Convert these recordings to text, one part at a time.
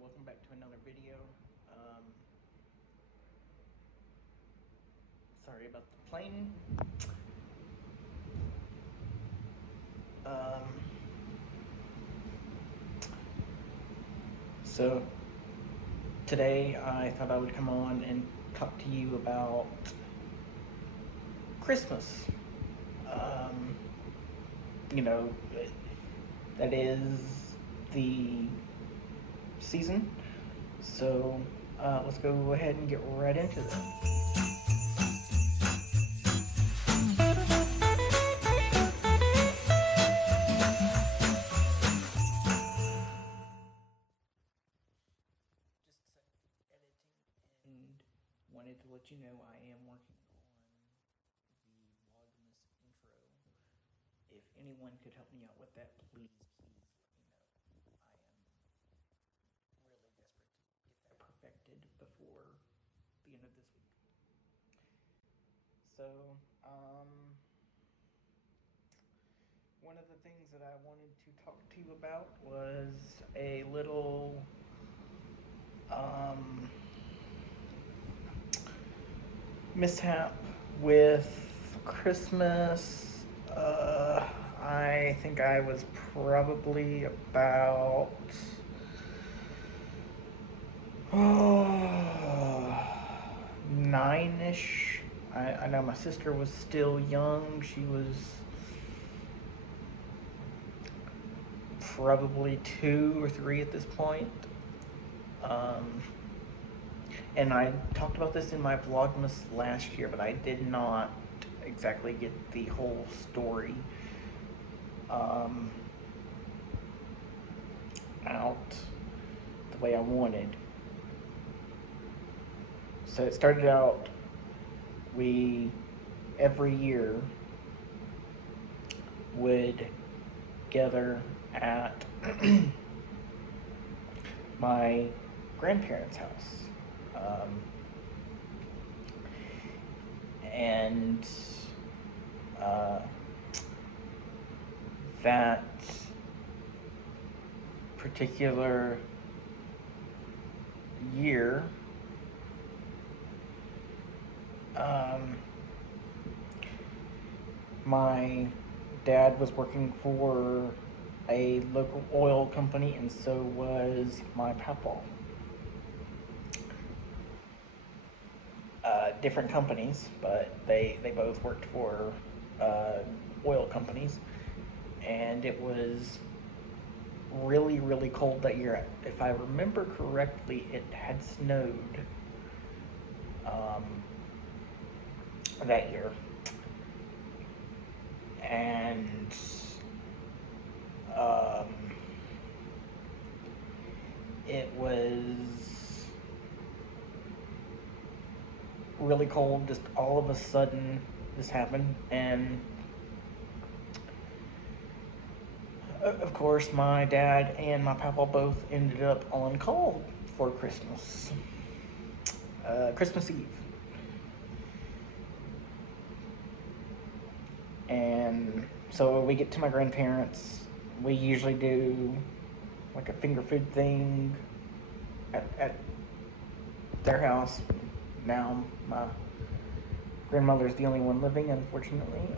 Welcome back to another video. Um, Sorry about the plane. Um, so today I thought I would come on and talk to you about Christmas. Um, you know, that is the season. So let's go ahead and get right into it. And wanted to let you know I am working on the Vlogmas intro. If anyone could help me out with that, please, please let me know. I am really desperate to get that perfected before the end of this week. So, um, one of the things that I wanted to talk to you about was a little um, mishap with Christmas. I think I was probably about nine-ish. I know my sister was still young. She was probably 2 or 3 at this point. Um, and I talked about this in my Vlogmas last year, but I did not exactly get the whole story um, out the way I wanted. So it started out, we every year would gather at my grandparents' house. And uh, that particular year, my dad was working for a local oil company, and so was my papaw. Different companies, but they both worked for oil companies, and it was really, really cold that year. If I remember correctly, it had snowed um, that year, and um, it was really cold. Just all of a sudden, this happened, and of course, my dad and my papa both ended up on call for Christmas. Christmas Eve. And so we get to my grandparents. We usually do like a finger food thing at their house. Now my grandmother's the only one living, unfortunately.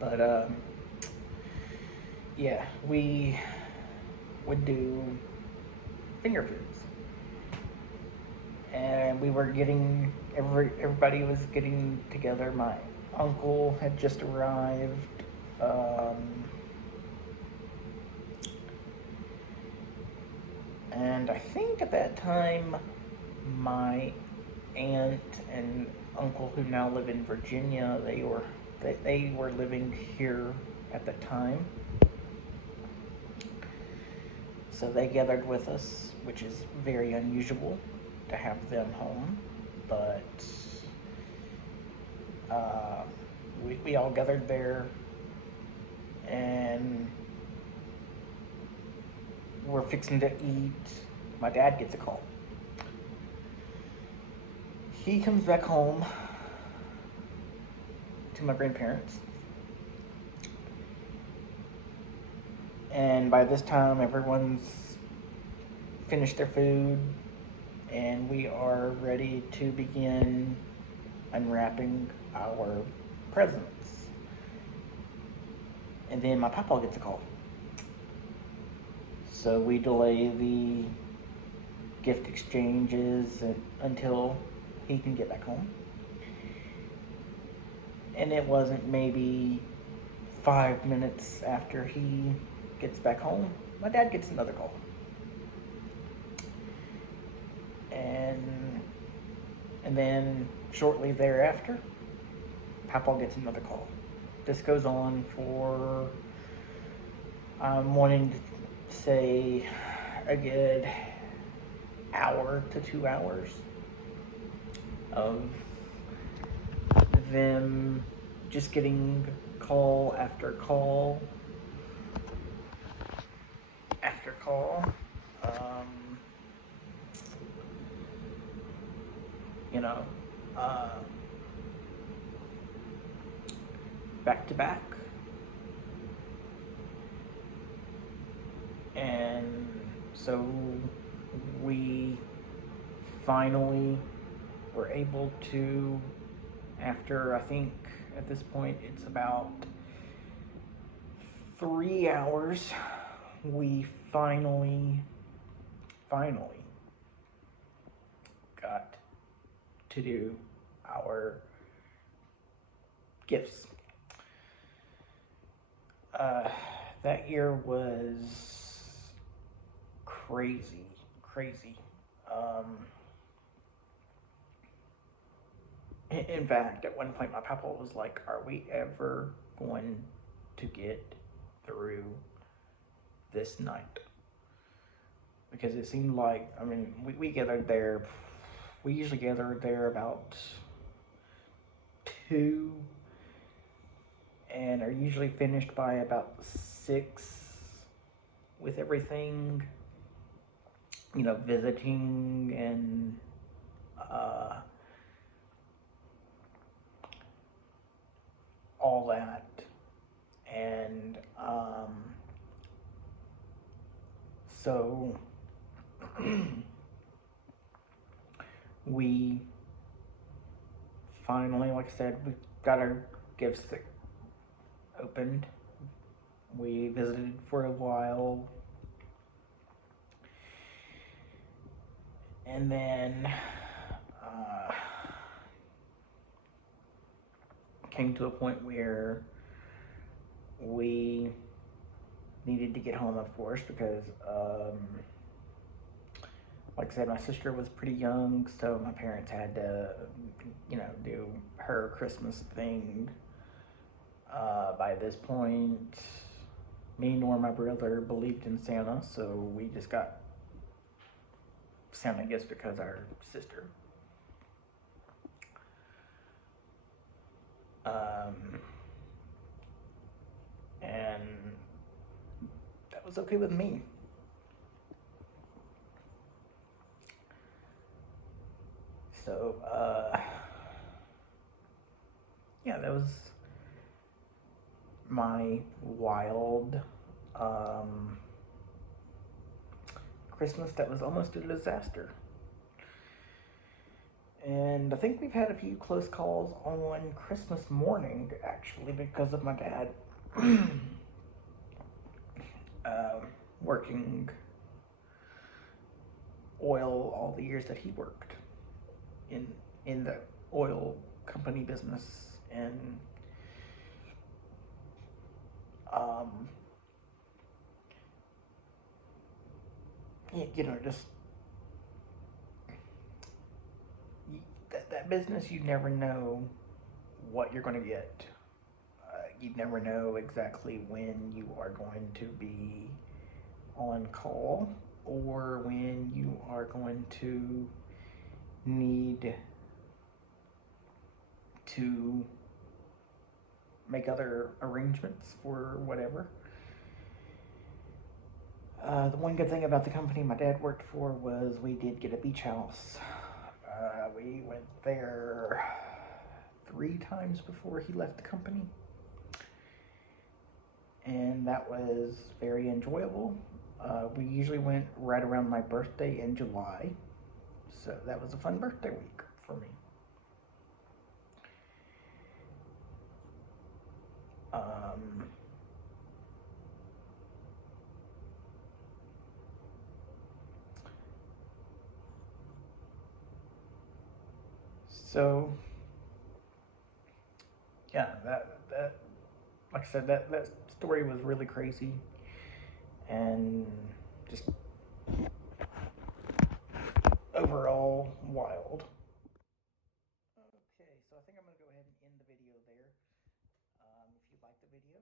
But yeah, we would do finger foods, and we were getting everybody was getting together. My uncle had just arrived. And I think at that time, my aunt and uncle, who now live in Virginia, they were living here at the time. So they gathered with us, which is very unusual to have them home. But we all gathered there, and we're fixing to eat. My dad gets a call. He comes back home to my grandparents, And by this time, everyone's finished their food, and we are ready to begin unwrapping our presents. And then my papa gets a call. So we delay the gift exchanges until he can get back home. And it wasn't maybe 5 minutes after he gets back home, my dad gets another call. And then shortly thereafter, Papa gets another call. This goes on for, I'm wanting to say, a good hour to 2 hours of them just getting call after call after call. You know, back to back. And so we finally were able to, after I think at this point it's about 3 hours, we finally got to do our gifts. That year was crazy. In fact, at one point my papa was like, are we ever going to get through this night? Because it seemed like, I mean, we gathered there, we usually gathered there about 2 and are usually finished by about 6 with everything, you know, visiting and all that. And so we finally, like I said, we got our gifts opened. We visited for a while, and then came to a point where we needed to get home, of course, because like I said, my sister was pretty young, so my parents had to, you know, do her Christmas thing. By this point, me nor my brother believed in Santa, so we just got Santa gifts because our sister. And that was okay with me. So, yeah, that was my wild Christmas that was almost a disaster. And I think we've had a few close calls on Christmas morning, actually, because of my dad working oil all the years that he worked in the oil company business. And you know, just that business, you never know what you're going to get. You never know exactly when you are going to be on call or when you are going to need to make other arrangements for whatever. The one good thing about the company my dad worked for was we did get a beach house. We went there 3 times before he left the company. and that was very enjoyable. We usually went right around my birthday in July, so that was a fun birthday week for me. Um, so yeah, that like I said, that story was really crazy and just overall wild. Okay, so I think I'm gonna go ahead and end the video there. If you like the video,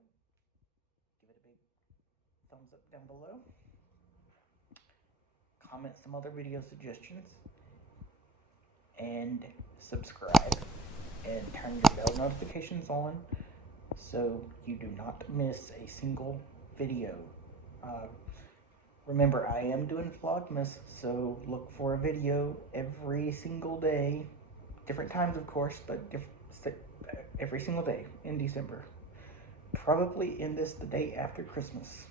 give it a big thumbs up down below. Comment some other video suggestions, and subscribe and turn your bell notifications on so you do not miss a single video. Uh, remember, I am doing Vlogmas, so look for a video every single day. Different times, of course, but every single day in December. Probably end this the day after Christmas.